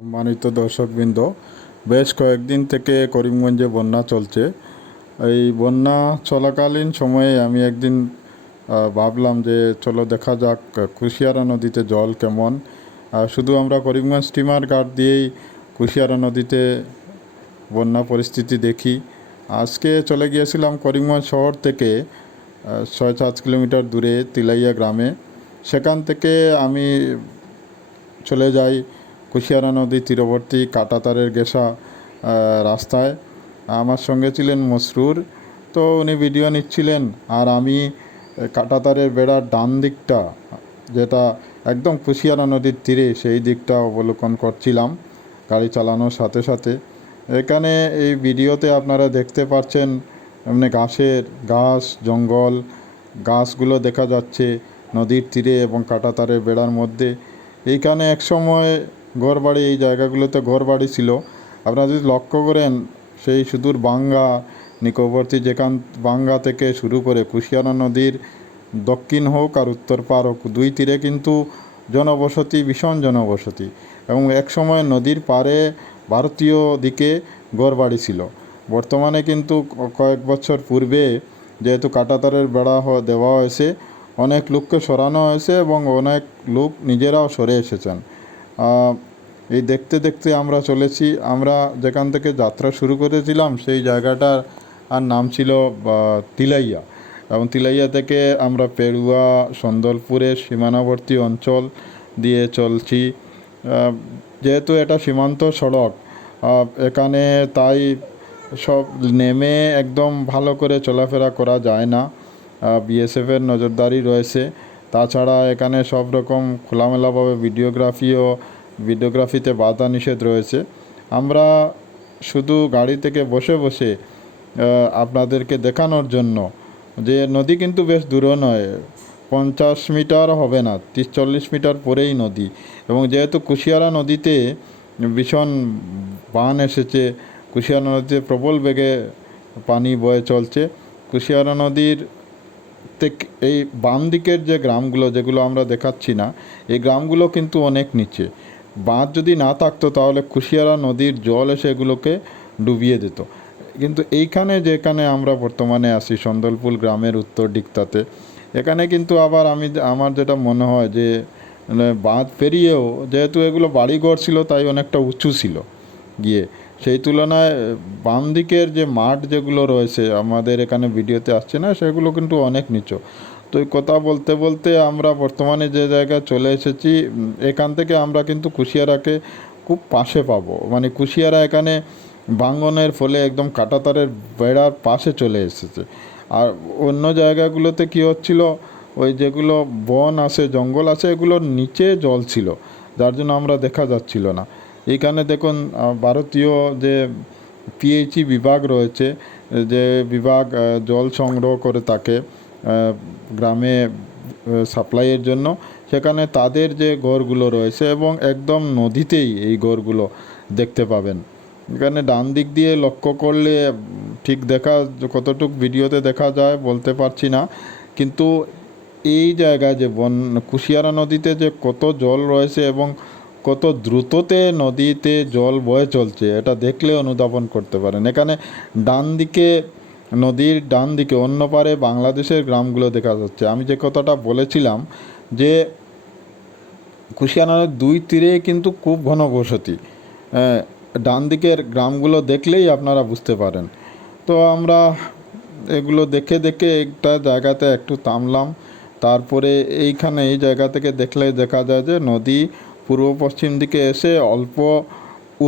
সম্মানিত দর্শকবৃন্দ, বেশ কয়েকদিন থেকে করিমগঞ্জে বন্যা চলছে। এই বন্যা চলাকালীন সময়ে আমি একদিন ভাবলাম যে চলো দেখা যাক কুশিয়ারা নদীতে জল কেমন। শুধু আমরা করিমগঞ্জ স্টিমার ঘাট দিয়েই কুশিয়ারা নদীতে বন্যা পরিস্থিতি দেখি। আজকে চলে গিয়েছিলাম করিমগঞ্জ শহর থেকে 6-7 কিলোমিটার দূরে তিলাইয়া গ্রামে। সেখান থেকে আমি চলে যাই কুশিয়ারা নদী তীরবর্তী কাঁটাতারের ঘেঁষা রাস্তায়। আমার সঙ্গে ছিলেন মসরুর, তো উনি ভিডিও নিচ্ছিলেন আর আমি কাঁটাতারের বেড়ার ডান দিকটা, যেটা একদম কুশিয়ারা নদীর তীরে, সেই দিকটা অবলোকন করছিলাম গাড়ি চালানোর সাথে সাথে। এখানে এই ভিডিওতে আপনারা দেখতে পাচ্ছেন এমনি ঘাস জঙ্গল, গাছগুলো দেখা যাচ্ছে নদীর তীরে এবং কাঁটাতারের বেড়ার মধ্যে। এইখানে একসময় ঘরবাড়ি, এই জায়গাগুলোতে ঘরবাড়ি ছিল। আপনারা যদি লক্ষ্য করেন, সেই সুদূর বাঙ্গা নিকটবর্তী যেখান বাঙ্গা থেকে শুরু করে কুশিয়ারা নদীর দক্ষিণ হোক আর উত্তর পার হোক, দুই তীরে কিন্তু জনবসতি, ভীষণ জনবসতি। এবং একসময় নদীর পাড়ে ভারতীয় দিকে ঘরবাড়ি ছিল। বর্তমানে কিন্তু কয়েক বছর পূর্বে যেহেতু কাঁটাতারের বেড়া দেওয়া হয়েছে, অনেক লোককে সরানো হয়েছে এবং অনেক লোক নিজেরাও সরে এসেছেন। এই দেখতে দেখতে আমরা চলেছি। আমরা যেখান থেকে যাত্রা শুরু করেছিলাম সেই জায়গাটার আর নাম ছিল তিলাইয়া, এবং তিলাইয়া থেকে আমরা পেড়ুয়া সন্দলপুরের সীমানাবর্তী অঞ্চল দিয়ে চলছি। যেহেতু এটা সীমান্ত সড়ক, এখানে তাই সব নেমে একদম ভালো করে চলাফেরা করা যায় না। বিএসএফের নজরদারি রয়েছে। তাছাড়া এখানে সব রকম খোলামেলাভাবে ভিডিওগ্রাফিতে বাধা নিষেধ রয়েছে। আমরা শুধু গাড়ি থেকে বসে বসে আপনাদেরকে দেখানোর জন্য যে নদী কিন্তু বেশ দূরও নয়, 50 মিটার হবে না, 30-40 মিটার পরেই নদী। এবং যেহেতু কুশিয়ারা নদীতে ভীষণ বান এসেছে, কুশিয়ারা নদীতে প্রবল বেগে পানি বয়ে চলছে। কুশিয়ারা নদীর এই বাম দিকের যে গ্রামগুলো, যেগুলো আমরা দেখাচ্ছি না, এই গ্রামগুলো কিন্তু অনেক নিচে। বাঁধ যদি না থাকতো তাহলে কুশিয়ারা নদীর জল এসে এগুলোকে ডুবিয়ে দিত। কিন্তু যেখানে আমরা বর্তমানে আছি, সন্দলপুর গ্রামের উত্তর দিকটাতে, এখানে কিন্তু আবার আমার যেটা মনে হয় যে বাঁধ পেরিয়েও, যেহেতু এগুলো বাড়িঘর ছিল তাই অনেকটা উঁচু ছিল গিয়ে, সেই তুলনায় বাম দিকের যে মাঠ যেগুলো রয়েছে, আমাদের এখানে ভিডিওতে আসছে না, সেগুলো কিন্তু অনেক নিচু। তো এই কথা বলতে বলতে আমরা বর্তমানে যে জায়গায় চলে এসেছি, এখান থেকে আমরা কিন্তু কুশিয়ারাকে খুব পাশে পাবো। মানে কুশিয়ারা এখানে ভাঙনের ফলে একদম কাঁটাতারের বেড়ার পাশে চলে এসেছে। আর অন্য জায়গাগুলোতে কী হচ্ছিল, ওই যেগুলো বন আছে, জঙ্গল আছে, এগুলোর নিচে জল ছিল, যার জন্য আমরা দেখা যাচ্ছিল না। এইখানে দেখুন ভারতীয় যে পিএইচই বিভাগ রয়েছে, যে বিভাগ জল সংগ্রহ করে থাকে গ্রামে সাপ্লাইয়ের জন্য, সেখানে তাদের যে ঘরগুলো রয়েছে এবং একদম নদীতেই এই ঘরগুলো দেখতে পাবেন। এখানে ডান দিক দিয়ে লক্ষ্য করলে ঠিক কতটুক ভিডিওতে দেখা যায় বলতে পারছি না, কিন্তু এই জায়গায় যে কুশিয়ারা নদীতে যে কত জল রয়েছে এবং কত দ্রুততে নদীতে জল বয়ে চলছে, এটা দেখলে অনুধাবন করতে পারেন। এখানে নদীর ডান দিকে অন্য পারে বাংলাদেশের গ্রামগুলো দেখা যাচ্ছে। আমি যে কথাটা বলেছিলাম যে কুশিয়ারা নদীর দুই তীরে কিন্তু খুব ঘনবসতি, ডান দিকের গ্রামগুলো দেখলেই আপনারা বুঝতে পারেন। তো আমরা এগুলো দেখে দেখে একটা জায়গাতে একটু থামলাম। তারপরে এই জায়গা থেকে দেখলে দেখা যায় যে নদী পূর্ব পশ্চিম দিকে এসে অল্প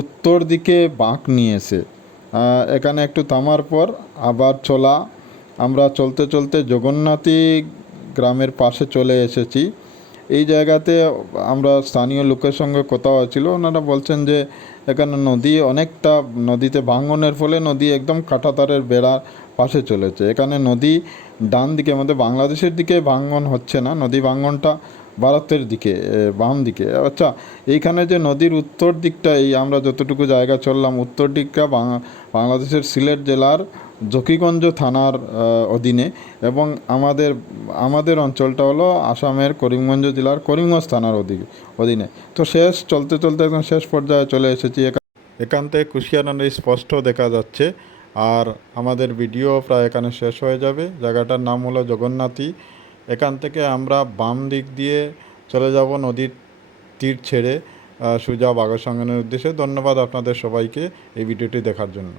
উত্তর দিকে বাঁক নিয়েছে। এখানে একটু থামার পর আবার আমরা চলতে চলতে জগন্নাথী গ্রামের পাশে চলে এসেছি। এই জায়গাতে আমরা স্থানীয় লোকের সঙ্গে কথা হয়েছিল, ওনারা বলছেন যে এখানে অনেকটা নদীতে ভাঙনের ফলে নদী একদম কাঁটাতারের বেড়ার পাশে চলেছে। এখানে নদী ডান দিকে, আমাদের বাংলাদেশের দিকে ভাঙন হচ্ছে না, নদী ভাঙনটা ভারতের দিকে, বাম দিকে। আচ্ছা, এইখানে যে নদীর উত্তর দিকটা, আমরা যতটুকু জায়গা চললাম, উত্তর দিকটা বাংলাদেশের সিলেট জেলার জকিগঞ্জ থানার অধীনে, এবং আমাদের অঞ্চলটা হলো আসামের করিমগঞ্জ জেলার করিমগঞ্জ থানার অধীনে। তো চলতে চলতে একদম শেষ পর্যায়ে চলে এসেছি। এখান থেকে কুশিয়ারা নদী স্পষ্ট দেখা যাচ্ছে। আর আমাদের ভিডিও প্রায় এখানে শেষ হয়ে যাবে। জায়গাটার নাম হলো জগন্নাথী। এখান থেকে আমরা বাম দিক দিয়ে চলে যাব নদীর তীর ছেড়ে সোজা বাঘাসঙ্গনের উদ্দেশ্যে। ধন্যবাদ আপনাদের সবাইকে এই ভিডিওটি দেখার জন্য।